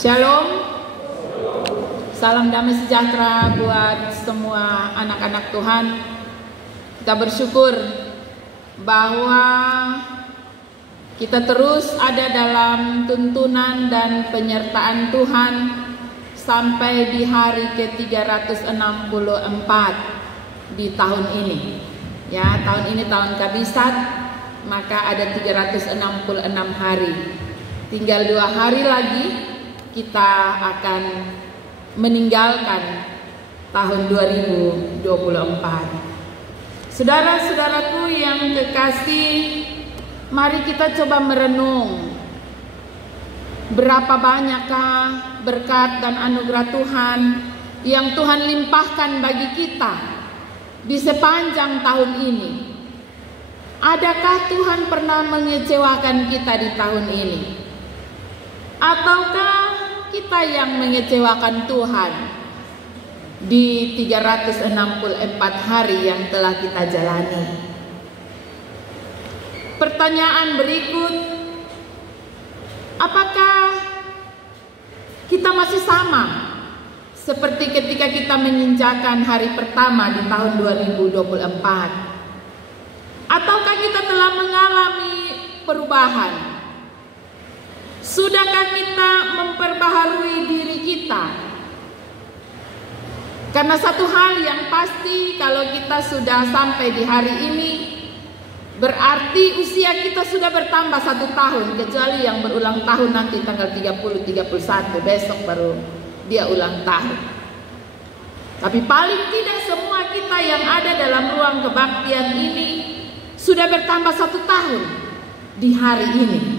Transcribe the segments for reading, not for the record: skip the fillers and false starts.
Shalom, salam damai sejahtera buat semua anak-anak Tuhan. Kita bersyukur bahwa kita terus ada dalam tuntunan dan penyertaan Tuhan sampai di hari ke-364 di tahun ini. Ya, tahun ini tahun Kabisat, maka ada 366 hari. Tinggal 2 hari lagi kita akan meninggalkan tahun 2024. Saudara-saudaraku yang kekasih, mari kita coba merenung berapa banyakkah berkat dan anugerah Tuhan yang Tuhan limpahkan bagi kita di sepanjang tahun ini. Adakah Tuhan pernah mengecewakan kita di tahun ini? Ataukah kita yang mengecewakan Tuhan di 364 hari yang telah kita jalani? Pertanyaan berikut, apakah kita masih sama seperti ketika kita menginjakan hari pertama di tahun 2024? Ataukah kita telah mengalami perubahan? Sudahkah kita memperbaharui diri kita? Karena satu hal yang pasti, kalau kita sudah sampai di hari ini, berarti usia kita sudah bertambah 1 tahun. Kecuali yang berulang tahun nanti tanggal 30-31, besok baru dia ulang tahun. Tapi paling tidak semua kita yang ada dalam ruang kebaktian ini sudah bertambah 1 tahun di hari ini.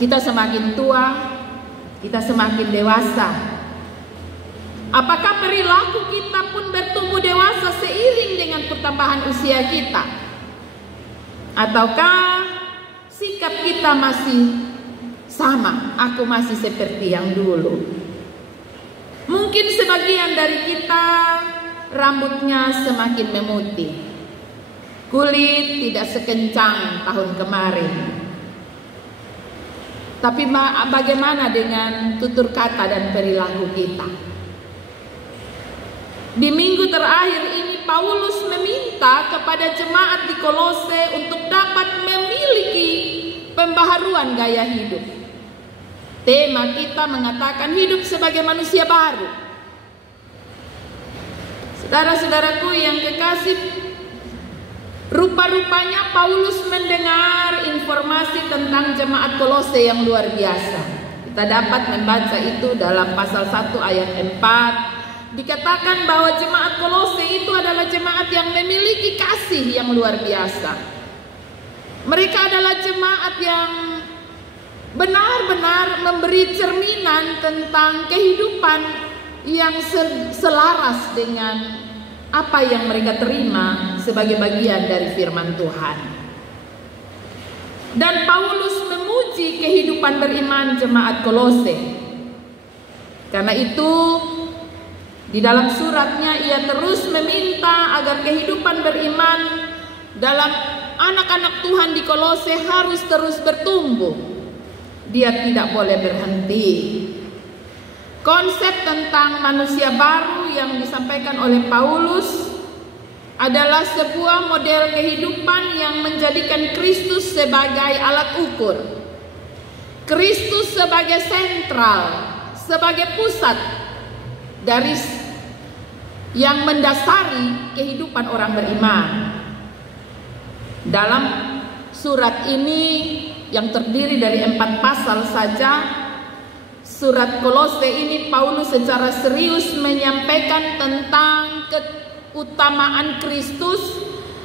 Kita semakin tua, kita semakin dewasa. Apakah perilaku kita pun bertumbuh dewasa seiring dengan pertambahan usia kita? Ataukah sikap kita masih sama? Aku masih seperti yang dulu. Mungkin sebagian dari kita rambutnya semakin memutih, kulit tidak sekencang tahun kemarin. Tapi bagaimana dengan tutur kata dan perilaku kita? Di minggu terakhir ini Paulus meminta kepada jemaat di Kolose untuk dapat memiliki pembaharuan gaya hidup. Tema kita mengatakan hidup sebagai manusia baru. Saudara-saudaraku yang kekasih, rupa-rupanya Paulus mendengar informasi tentang jemaat Kolose yang luar biasa. Kita dapat membaca itu dalam pasal 1 ayat 4. Dikatakan bahwa jemaat Kolose itu adalah jemaat yang memiliki kasih yang luar biasa. Mereka adalah jemaat yang benar-benar memberi cerminan tentang kehidupan yang selaras dengan apa yang mereka terima sebagai bagian dari firman Tuhan. Dan Paulus memuji kehidupan beriman jemaat Kolose. Karena itu di dalam suratnya ia terus meminta agar kehidupan beriman dalam anak-anak Tuhan di Kolose harus terus bertumbuh. Dia tidak boleh berhenti. Konsep tentang manusia baru yang disampaikan oleh Paulus adalah sebuah model kehidupan yang menjadikan Kristus sebagai alat ukur, Kristus sebagai sentral, sebagai pusat dari yang mendasari kehidupan orang beriman. Dalam surat ini yang terdiri dari 4 pasal saja, surat Kolose ini Paulus secara serius menyampaikan tentang keutamaan Kristus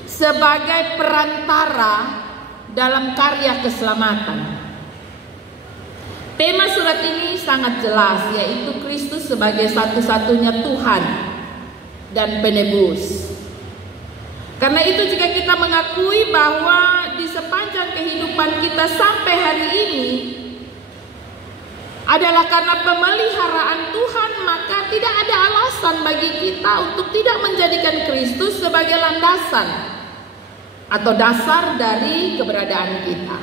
sebagai perantara dalam karya keselamatan. Tema surat ini sangat jelas, yaitu Kristus sebagai satu-satunya Tuhan dan penebus. Karena itu jika kita mengakui bahwa di sepanjang kehidupan kita sampai hari ini adalah karena pemeliharaan Tuhan, maka tidak ada alasan bagi kita untuk tidak menjadikan Kristus sebagai landasan atau dasar dari keberadaan kita.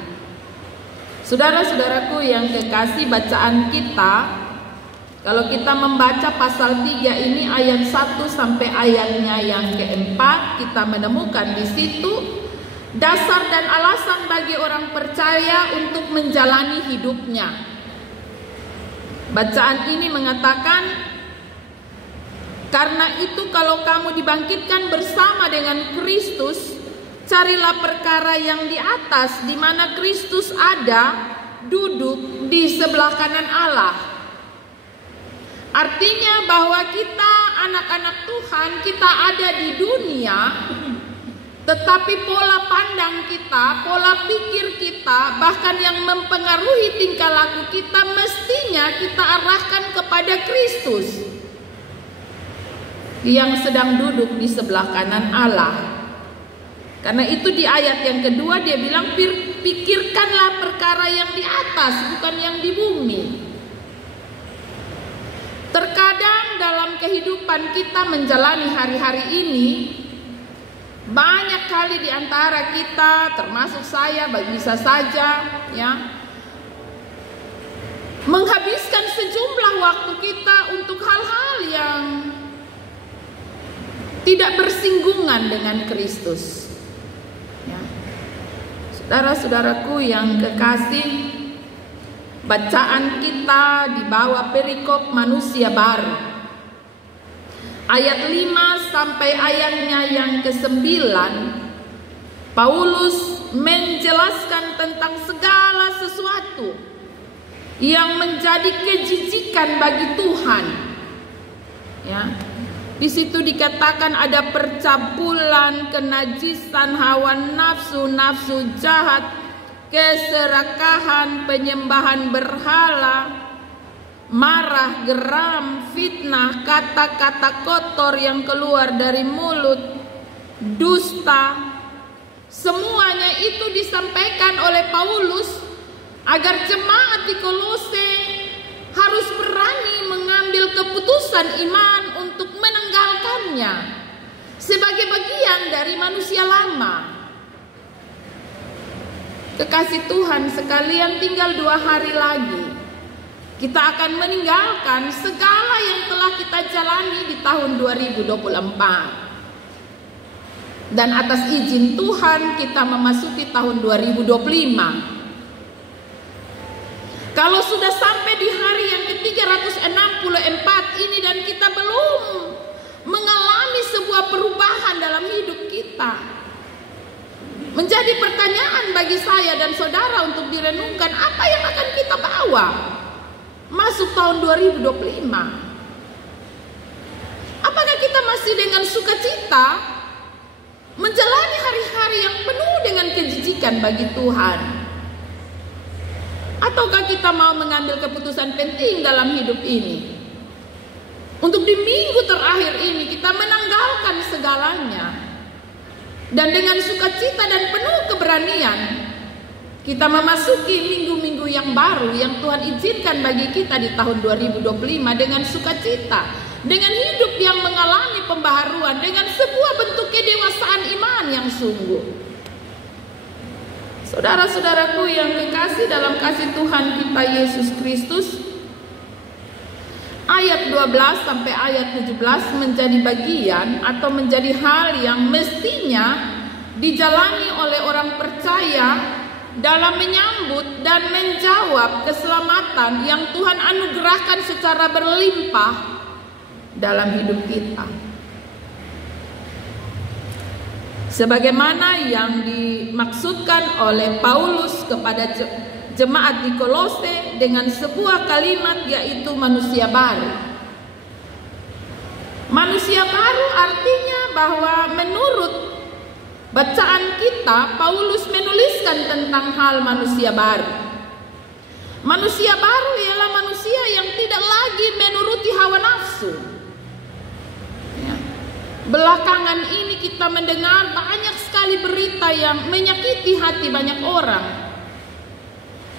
Saudara-saudaraku yang kekasih, bacaan kita, kalau kita membaca pasal 3 ini ayat 1 sampai ayatnya yang keempat, kita menemukan di situ dasar dan alasan bagi orang percaya untuk menjalani hidupnya. Bacaan ini mengatakan, karena itu kalau kamu dibangkitkan bersama dengan Kristus, carilah perkara yang di atas, di mana Kristus ada, duduk di sebelah kanan Allah. Artinya bahwa kita anak-anak Tuhan, kita ada di dunia, tetapi pola pandang kita, pola pikir kita, bahkan yang mempengaruhi tingkah laku kita, mestinya kita arahkan kepada Kristus yang sedang duduk di sebelah kanan Allah. Karena itu di ayat yang kedua dia bilang, pikirkanlah perkara yang di atas, bukan yang di bumi. Terkadang dalam kehidupan kita menjalani hari-hari ini, banyak kali di antara kita, termasuk saya, bisa saja ya, menghabiskan sejumlah waktu kita untuk hal-hal yang tidak bersinggungan dengan Kristus. Ya. Saudara-saudaraku yang kekasih, bacaan kita di bawah perikop manusia baru, ayat 5 sampai ayatnya yang ke-9, Paulus menjelaskan tentang segala sesuatu yang menjadi kejijikan bagi Tuhan. Ya. Di situ dikatakan ada percabulan, kenajisan, hawa nafsu, nafsu jahat, keserakahan, penyembahan berhala, marah, geram, fitnah, kata-kata kotor yang keluar dari mulut, dusta. Semuanya itu disampaikan oleh Paulus agar jemaat di Kolose harus berani mengambil keputusan iman untuk menanggalkannya sebagai bagian dari manusia lama. Kekasih Tuhan sekalian, tinggal 2 hari lagi kita akan meninggalkan segala yang telah kita jalani di tahun 2024. Dan atas izin Tuhan kita memasuki tahun 2025. Kalau sudah sampai di hari yang ke-364 ini dan kita belum mengalami sebuah perubahan dalam hidup kita, menjadi pertanyaan bagi saya dan saudara untuk direnungkan, apa yang akan kita bawa masuk tahun 2025? Apakah kita masih dengan sukacita menjalani hari-hari yang penuh dengan kejijikan bagi Tuhan? Ataukah kita mau mengambil keputusan penting dalam hidup ini? Untuk di minggu terakhir ini kita menanggalkan segalanya, dan dengan sukacita dan penuh keberanian kita memasuki minggu-minggu yang baru yang Tuhan izinkan bagi kita di tahun 2025 dengan sukacita, dengan hidup yang mengalami pembaharuan, dengan sebuah bentuk kedewasaan iman yang sungguh. Saudara-saudaraku yang kekasih dalam kasih Tuhan kita Yesus Kristus, ayat 12 sampai ayat 17 menjadi bagian atau menjadi hal yang mestinya dijalani oleh orang percaya dalam menyambut dan menjawab keselamatan yang Tuhan anugerahkan secara berlimpah dalam hidup kita. Sebagaimana yang dimaksudkan oleh Paulus kepada jemaat di Kolose dengan sebuah kalimat, yaitu manusia baru. Manusia baru artinya bahwa menurut bacaan kita, Paulus menuliskan tentang hal manusia baru. Manusia baru ialah manusia yang tidak lagi menuruti hawa nafsu. Belakangan ini kita mendengar banyak sekali berita yang menyakiti hati banyak orang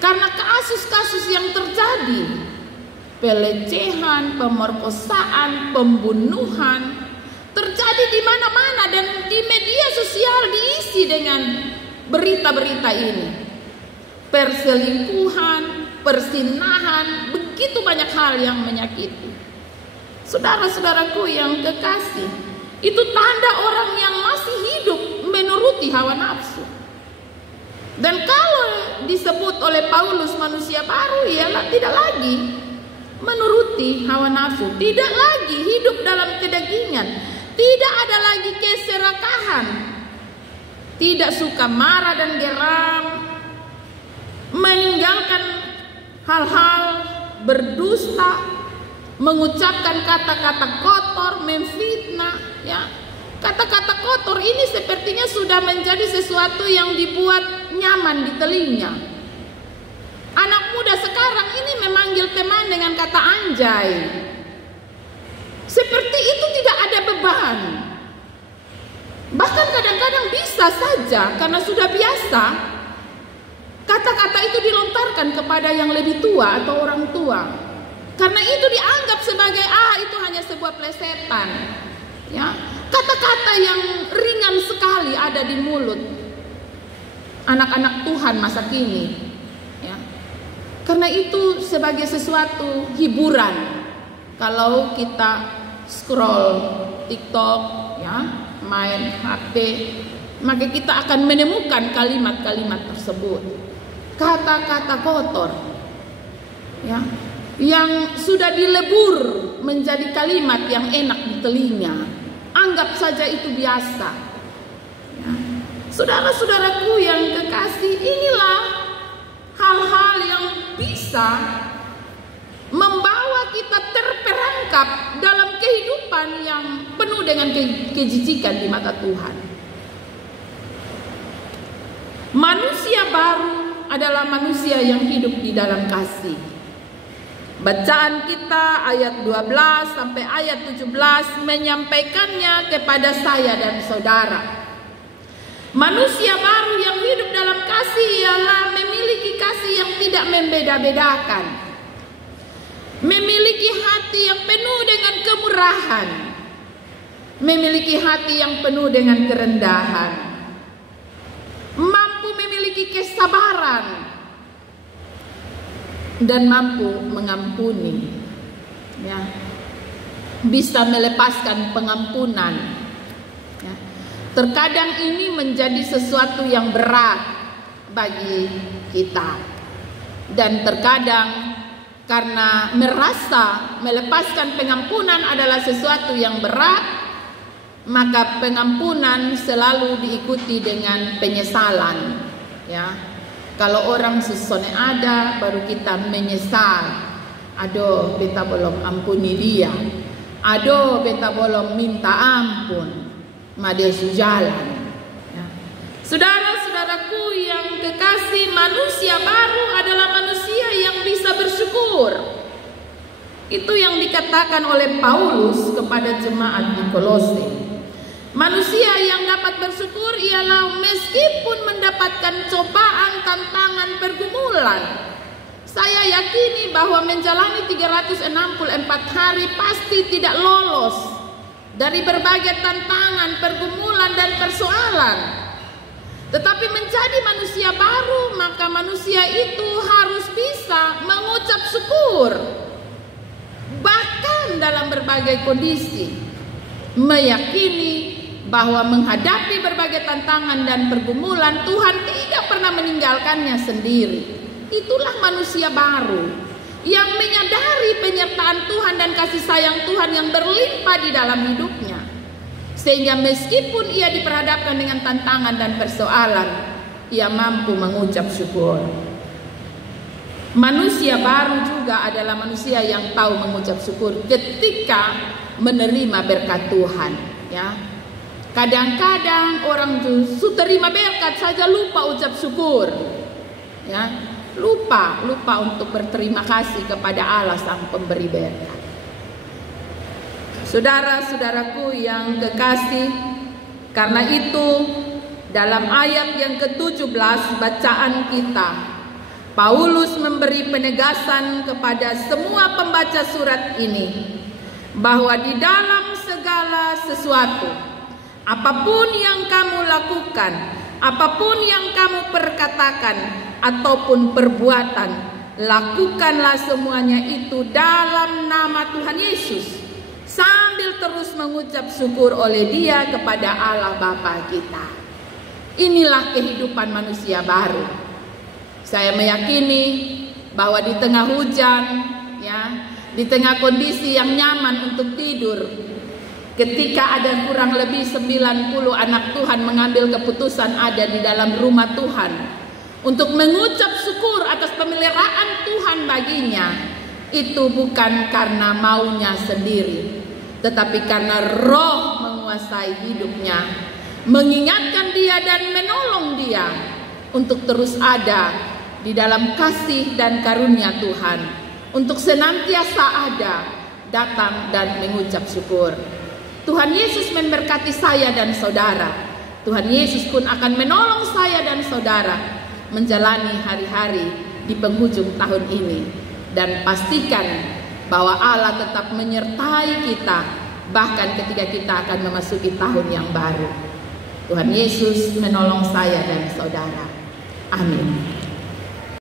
karena kasus-kasus yang terjadi, pelecehan, pemerkosaan, pembunuhan terjadi di mana-mana, dan di media sosial diisi dengan berita-berita ini. perselingkuhan, persinahan, begitu banyak hal yang menyakiti. Saudara-saudaraku yang kekasih, itu tanda orang yang masih hidup menuruti hawa nafsu. Dan kalau disebut oleh Paulus manusia baru, ialah tidak lagi menuruti hawa nafsu, tidak lagi hidup dalam kedagingan, tidak ada lagi keserakahan, tidak suka marah dan geram, meninggalkan hal-hal berdusta, mengucapkan kata-kata kotor, memfitnah, ya. Kata-kata kotor ini sepertinya sudah menjadi sesuatu yang dibuat nyaman di telinga. Anak muda sekarang ini memanggil teman dengan kata anjay. Seperti itu tidak ada beban. Bahkan kadang-kadang bisa saja karena sudah biasa kata-kata itu dilontarkan kepada yang lebih tua atau orang tua. Karena itu dianggap sebagai itu hanya sebuah plesetan. Ya, kata-kata yang ringan sekali ada di mulut anak-anak Tuhan masa kini. Ya. Karena itu sebagai sesuatu hiburan. Kalau kita scroll TikTok, ya, main HP, maka kita akan menemukan kalimat-kalimat tersebut. Kata-kata kotor, ya, yang sudah dilebur menjadi kalimat yang enak di telinga. Anggap saja itu biasa, ya. Saudara-saudaraku yang kekasih, inilah hal-hal yang bisa membawa kita terperangkap dalam kehidupan yang penuh dengan kejijikan di mata Tuhan. Manusia baru adalah manusia yang hidup di dalam kasih. Bacaan kita ayat 12 sampai ayat 17 menyampaikannya kepada saya dan saudara. Manusia baru yang hidup dalam kasih ialah memiliki kasih yang tidak membeda-bedakan, memiliki hati yang penuh dengan kemurahan, memiliki hati yang penuh dengan kerendahan, mampu memiliki kesabaran, dan mampu mengampuni, ya, bisa melepaskan pengampunan, ya. Terkadang ini menjadi sesuatu yang berat bagi kita, dan terkadang karena merasa melepaskan pengampunan adalah sesuatu yang berat, maka pengampunan selalu diikuti dengan penyesalan, ya. Kalau orang sesone ada, baru kita menyesal. Aduh, beta belum ampuni dia. Aduh, beta belum minta ampun. Dia jalan. Ya. Saudara-saudaraku yang kekasih, manusia baru adalah manusia yang bisa bersyukur. Itu yang dikatakan oleh Paulus kepada jemaat di Kolose. Manusia yang dapat bersyukur ialah meskipun mendapatkan cobaan, tantangan, pergumulan. Saya yakini bahwa menjalani 364 hari pasti tidak lolos dari berbagai tantangan, pergumulan, dan persoalan. Tetapi menjadi manusia baru, maka manusia itu harus bisa mengucap syukur. Bahkan dalam berbagai kondisi, meyakini bahwa menghadapi berbagai tantangan dan pergumulan, Tuhan tidak pernah meninggalkannya sendiri. Itulah manusia baru yang menyadari penyertaan Tuhan dan kasih sayang Tuhan yang berlimpah di dalam hidupnya, sehingga meskipun ia diperhadapkan dengan tantangan dan persoalan, ia mampu mengucap syukur. Manusia baru juga adalah manusia yang tahu mengucap syukur ketika menerima berkat Tuhan, ya. Kadang-kadang orang justru terima berkat saja lupa ucap syukur, ya, lupa untuk berterima kasih kepada Allah sang pemberi berkat. Saudara-saudaraku yang kekasih, karena itu dalam ayat yang ke-17 bacaan kita, Paulus memberi penegasan kepada semua pembaca surat ini bahwa di dalam segala sesuatu, apapun yang kamu lakukan, apapun yang kamu perkatakan ataupun perbuatan, lakukanlah semuanya itu dalam nama Tuhan Yesus, sambil terus mengucap syukur oleh Dia kepada Allah Bapa kita. Inilah kehidupan manusia baru. Saya meyakini bahwa di tengah hujan, ya, di tengah kondisi yang nyaman untuk tidur, ketika ada kurang lebih 90 anak Tuhan mengambil keputusan ada di dalam rumah Tuhan untuk mengucap syukur atas pemeliharaan Tuhan baginya, itu bukan karena maunya sendiri, tetapi karena Roh menguasai hidupnya, mengingatkan dia dan menolong dia untuk terus ada di dalam kasih dan karunia Tuhan, untuk senantiasa ada, datang dan mengucap syukur. Tuhan Yesus memberkati saya dan saudara. Tuhan Yesus pun akan menolong saya dan saudara menjalani hari-hari di penghujung tahun ini. Dan pastikan bahwa Allah tetap menyertai kita bahkan ketika kita akan memasuki tahun yang baru. Tuhan Yesus menolong saya dan saudara. Amin.